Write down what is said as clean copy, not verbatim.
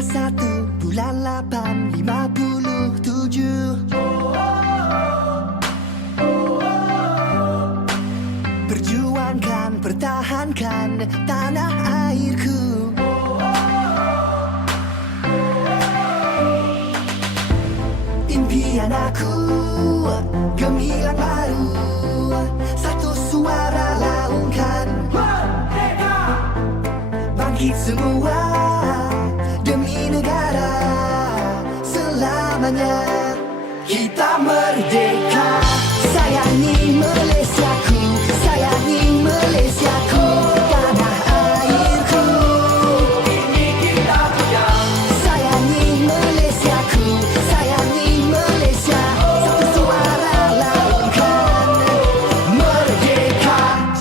1 bulan 8 57. Perjuangkan, pertahankan tanah airku. Impian aku gemilang baru, satu suara laungkan. Merdeka! Bangkit semua demi negara, selamanya kita merdeka.